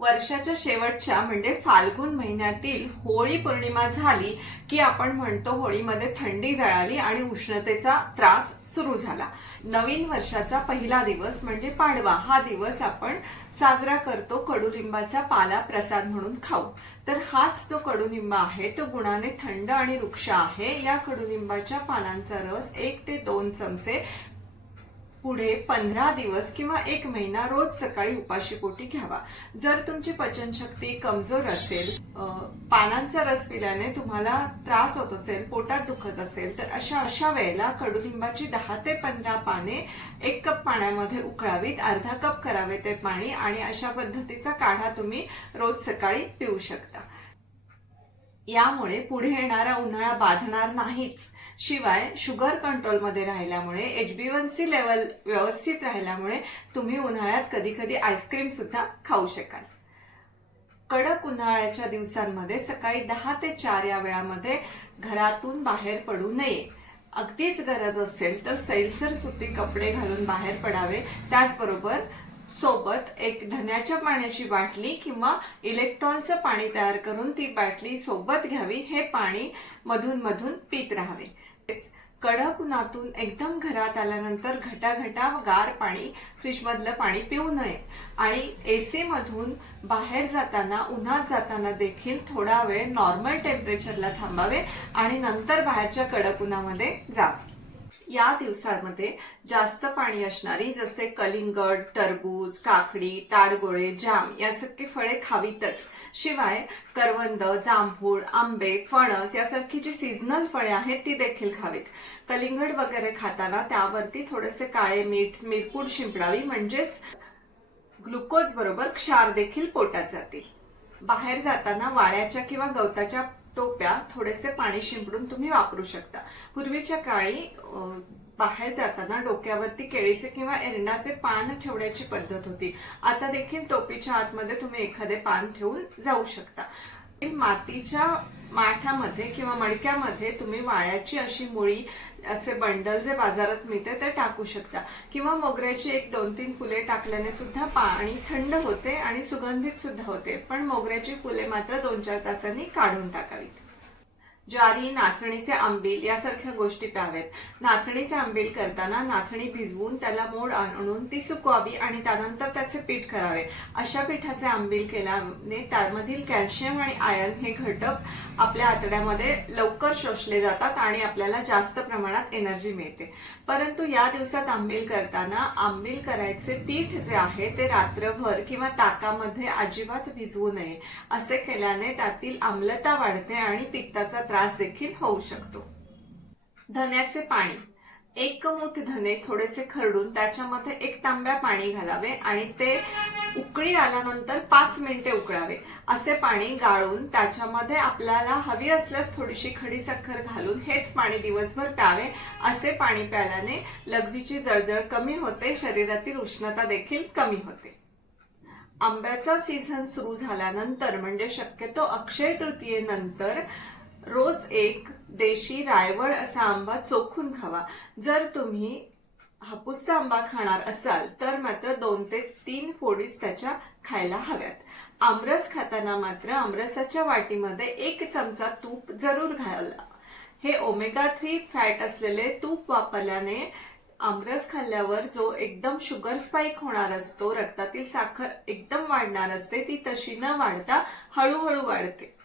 वर्षाच्या शेवटच्या म्हणजे फाल्गुन महिन्यातील होळी पौर्णिमा झाली की आपण म्हणतो होळीमध्ये थंडी जळाली आणि उष्णतेचा त्रास सुरू झाला। नवीन वर्षाचा पहिला दिवस म्हणजे पाडवा हा दिवस आपण साजरा करतो कडुलिंबाचा पाला प्रसाद म्हणून खाऊ। तर हाच जो कडुलिंब आहे तो गुणाने थंड आणि वृक्ष आहे। या कडुलिंबाच्या पानांचा रस 1 ते 2 चमचे पुढे 15 दिवस किंवा 1 महिना रोज सकाळी उपाशीपोटी घ्यावा। जर तुमची पचनशक्ती कमजोर असेल, पानांचा रस पिल्याने तुम्हाला त्रास होत असेल, पोटात दुखत असेल, तर अशा वेळेला कडुलिंबाची 10 ते 15 पाने 1 कप पाण्यामध्ये उकळावीत, अर्धा कप करावे ते पाणी आणि अशा पद्धतीचा काढा तुम्ही रोज सकाळी पिऊ शकता। यामुळे पुढे येणारा उन्हाळा बाधणार नाहीच, शिवाय शुगर कंट्रोलमध्ये राहिल्यामुळे HbA1c लेवल व्यवस्थित राहिल्यामुळे तुम्ही उन्हाळ्यात कधी कधी आईस्क्रीम सुद्धा खाऊ शकाल। कडक उन्हाळ्याच्या दिवसांमध्ये सकाळी 10 ते 4 या वेळामध्ये घरातून बाहेर पडू नये। अगदीच गरज असेल तर सैलसर सुती कपडे घालून बाहेर पडावे। त्याचबरोबर सोबत एक धन्याच्या पाण्याची बाटली किंवा इलेक्ट्रॉलचं पाणी तयार करून ती बाटली सोबत घ्यावी। हे पाणी मधून मधून पीत राहावे। कडक उन्हातून एकदम घरात आल्यानंतर घटाघटा गार पाणी, फ्रीजमधलं पाणी पिऊ नये आणि एसी मधून बाहेर जाताना, उन्हात जाताना देखील थोडा वेळ नॉर्मल टेम्परेचरला थांबावे आणि नंतर बाहेरच्या कडक उन्हामध्ये जावे। या दिवसांमध्ये जास्त पाणी असणारी जसे कलिंगड, टरबूज, काकडी, ताडगोळे, जाम यासारखी फळे खावीतच। शिवाय करवंद, जांभूळ, आंबे, फणस यासारखी जी सीझनल फळे आहेत ती देखील खावीत। कलिंगड वगैरे खाताना त्यावरती थोडेसे काळे मीठ, मिरपूड शिंपडावी, म्हणजेच ग्लुकोज बरोबर क्षार देखील पोटात जातील। बाहेर जाताना वाळ्याच्या किंवा गवताच्या टोप्या थोडेसे पाणी शिंपडून तुम्ही वापरू शकता। पूर्वीच्या काळी बाहेर जाताना डोक्यावरती केळीचे किंवा एरंडाचे पान ठेवण्याची पद्धत होती। आता देखील टोपीच्या आतमध्ये तुम्ही एखादे पान ठेवून जाऊ शकता। मातीच्या माठामध्ये किंवा मडक्यामध्ये तुम्ही वाळ्याची अशी मुळी, असे बंडल जे बाजारात मिळते ते टाकू शकता किंवा मोगऱ्याची 1-2-3 फुले टाकल्याने सुद्धा पाणी थंड होते आणि सुगंधित सुद्धा होते। पण मोगऱ्याची फुले मात्र 2-4 तासांनी काढून टाकावीत। ज्वारी, नाचणीचे आंबील यासारख्या गोष्टी प्यावेत। नाचणीचे आंबील करताना नाचणी भिजवून त्याला मोड आणून ती सुकवावी आणि त्यानंतर त्याचे पीठ करावे। अशा पिठाचे आंबील केल्याने त्यामधील कॅल्शियम आणि आयर्न हे घटक आपल्या आतड्यामध्ये लवकर शोषले जातात आणि आपल्याला जास्त प्रमाणात एनर्जी मिळते। परंतु या दिवसात आंबील करताना आंबील करायचे पीठ जे आहे ते रात्रभर किंवा ताकामध्ये अजिबात भिजवू नये। असे केल्याने त्यातील आम्लता वाढते आणि पित्ताचा त्रास देखील होऊ शकतो। धन्याचे पाणी, 1 मूठ धने थोडेसे खरडून त्याच्यामध्ये 1 तांब्या पाणी घालावे आणि ते उकळी आल्यानंतर 5 मिनिटे उकळावे। असे पाणी गाळून त्याच्यामध्ये आपल्याला हवी असल्यास थोडीशी खडीसाखर घालून हेच पाणी दिवसभर प्यावे। असे पाणी प्यायल्याने लघवीची जळजळ कमी होते, शरीरातील उष्णता देखील कमी होते। आंब्याचा सीझन सुरू झाल्यानंतर म्हणजे शक्यतो अक्षय तृतीयेनंतर रोज 1 देशी रायवळ असा आंबा चोखून खावा। जर तुम्ही हापूसचा आंबा खाणार असाल तर मात्र 2 ते 3 फोडीच त्याच्या खायला हव्यात। आमरस खाताना मात्र आमरसाच्या वाटीमध्ये 1 चमचा तूप जरूर घाला। हे ओमेगा 3 फॅट असलेले तूप वापरल्याने आमरस खाल्ल्यावर जो एकदम शुगर स्पाइक होणार असतो, रक्तातील साखर एकदम वाढणार असते, ती तशी न वाढता हळूहळू वाढते।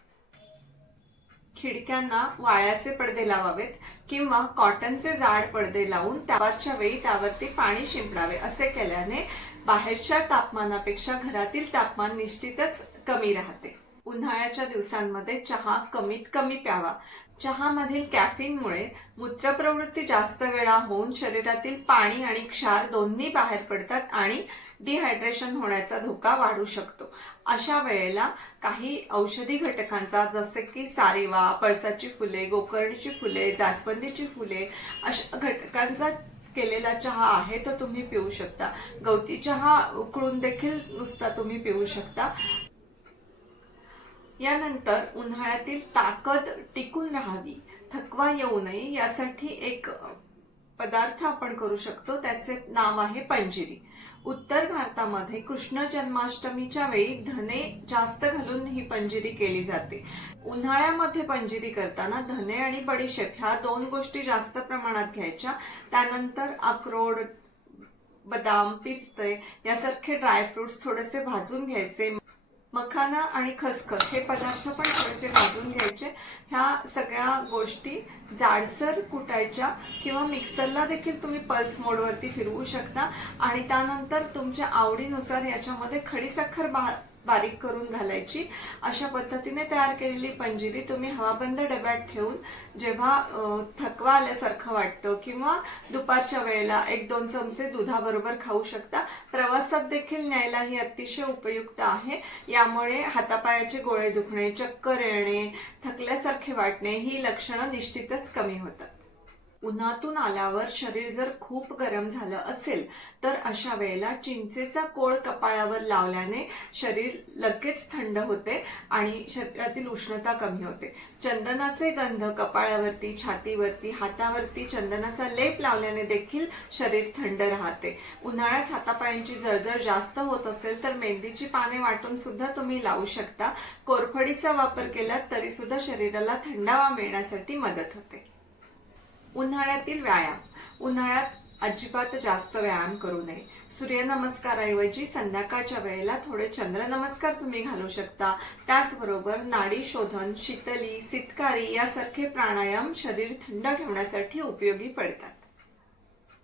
खिडक्यांना वाळ्याचे पडदे लावावेत किंवा कॉटनचे जाड पडदे लावून त्यावरच्या वेळी त्यावरती पाणी शिंपडावे। असे केल्याने बाहेरच्या तापमानापेक्षा घरातील तापमान निश्चितच कमी राहते। उन्हाळ्याच्या दिवसांमध्ये चहा कमीत कमी प्यावा। चहामधील कॅफीनमुळे मूत्रप्रवृत्ती जास्त वेळा होऊन शरीरातील पाणी आणि क्षार दोन्ही बाहेर पडतात आणि डिहायड्रेशन होण्याचा धोका वाढू शकतो। अशा वेळेला काही औषधी घटकांचा जसे की सारिवा, पळसाची फुले, गोकर्णीची फुले, जास्वंदीची फुले अशा घटकांचा केलेला चहा आहे तो तुम्ही पिऊ शकता। गवती चहा उकळून देखील नुसता तुम्ही पिऊ शकता। यानंतर उन्हाळ्यातील ताकद टिकून राहावी, थकवा येऊ नये यासाठी एक पदार्थ आपण करू शकतो, त्याचे नाव आहे पंजिरी। उत्तर भारतामध्ये कृष्ण जन्माष्टमीच्या वेळी धने जास्त घालून ही पंजिरी केली जाते. उन्हाळ्यामध्ये पंजिरी करताना धने आणि बडीशेप ह्या 2 गोष्टी जास्त प्रमाणात घ्यायच्या. त्यानंतर अक्रोड, बदाम, पिस्ते यासारखे ड्रायफ्रुट्स थोडेसे भाजून घ्यायचे. मखाना आणि खसखस हे पदार्थ पण थोडेसे भाजून घ्यायचे. ह्या सगळ्या गोष्टी जाडसर कुटायच्या किंवा मिक्सरला देखील तुम्ही पल्स मोडवरती फिरवू शकता आणि त्यानंतर तुमच्या आवडीनुसार याच्यामध्ये खडीसाखर बारीक करून घालायची. अशा पद्धतीने तयार केलेली पंजिरी तुम्ही हवाबंद डब्यात ठेवून जेव्हा थकवा आल्यासारखं वाटतं किंवा दुपारच्या वेळेला 1-2 चमचे दुधाबरोबर खाऊ शकता. प्रवासात देखील न्यायला ही अतिशय उपयुक्त आहे. यामुळे हातापायाचे गोळे दुखणे, चक्कर येणे, थकल्यासारखे वाटणे ही लक्षणं निश्चितच कमी होतात. उन्हातून आल्यावर शरीर जर खूप गरम झालं असेल तर अशा वेळेला चिंचेचा कोळ कपाळावर लावल्याने शरीर लगेच थंड होते आणि शरीरातील उष्णता कमी होते. चंदनाचे गंध कपाळावरती, छातीवरती, हातावरती चंदनाचा लेप लावल्याने देखील शरीर थंड राहते. उन्हाळ्यात हातापायांची जळजळ जास्त होत असेल तर मेहंदीची पाने वाटून सुद्धा तुम्ही लावू शकता. कोरफडीचा वापर केला तरी सुद्धा शरीराला थंडावा मिळण्यासाठी मदत होते. उन्हाळ्यातील व्यायाम. उन्हाळ्यात अजिबात जास्त व्यायाम करू नये. सूर्यनमस्काराऐवजी संध्याकाळच्या वेळेला थोडे चंद्रनमस्कार तुम्ही घालू शकता. त्याचबरोबर नाडी शोधन, शीतली, सितकारी यासारखे प्राणायाम शरीर थंड ठेवण्यासाठी उपयोगी पडतात.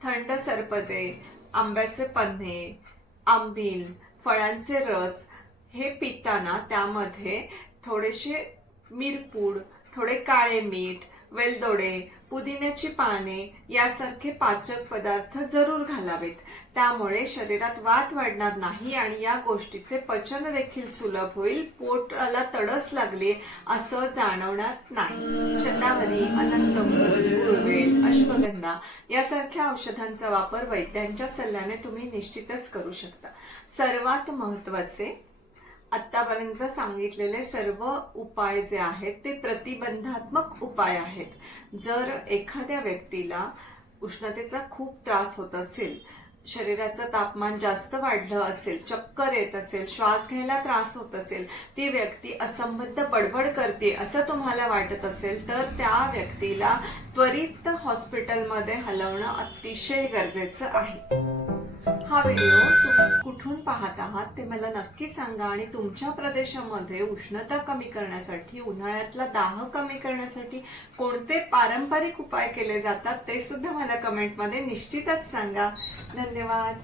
थंड सरपते, आंब्याचे पन्हे, आंबील, फळांचे रस हे पिताना त्यामध्ये थोडेसे मिरपूड, थोडे काळे मीठ, वेलदोडे, पुदिन्याची पाने यासारखे पाचक पदार्थ जरूर घालावेत. त्यामुळे शरीरात वात वाढणार नाही आणि या गोष्टीचे पचन देखील सुलभ होईल. पोटाला तडस लागली असं जाणवणार नाही. शतावरी, अनंतमूळ, गुळवेल, अश्वगंधा यासारख्या औषधांचा वापर वैद्यांच्या सल्ल्याने तुम्ही निश्चितच करू शकता. सर्वात महत्त्वाचे, आतापर्यंत सांगितलेले सर्व उपाय जे आहेत ते प्रतिबंधात्मक उपाय आहेत. जर एखाद्या व्यक्तीला उष्णतेचा खूप त्रास होत असेल, शरीराचं तापमान जास्त वाढलं असेल, चक्कर येत असेल, श्वास घ्यायला त्रास होत असेल, ती व्यक्ती असंबद्ध बडबड करते असं तुम्हाला वाटत असेल तर त्या व्यक्तीला त्वरित हॉस्पिटलमध्ये हलवणं अतिशय गरजेचं आहे. हा व्हिडिओ तुम्ही कुठून पाहत आहात ते मला नक्की सांगा आणि तुमच्या प्रदेशामध्ये उष्णता कमी करण्यासाठी, उन्हाळ्यातला दाह कमी करण्यासाठी कोणते पारंपरिक उपाय केले जातात ते सुद्धा मला कमेंटमध्ये निश्चितच सांगा. धन्यवाद.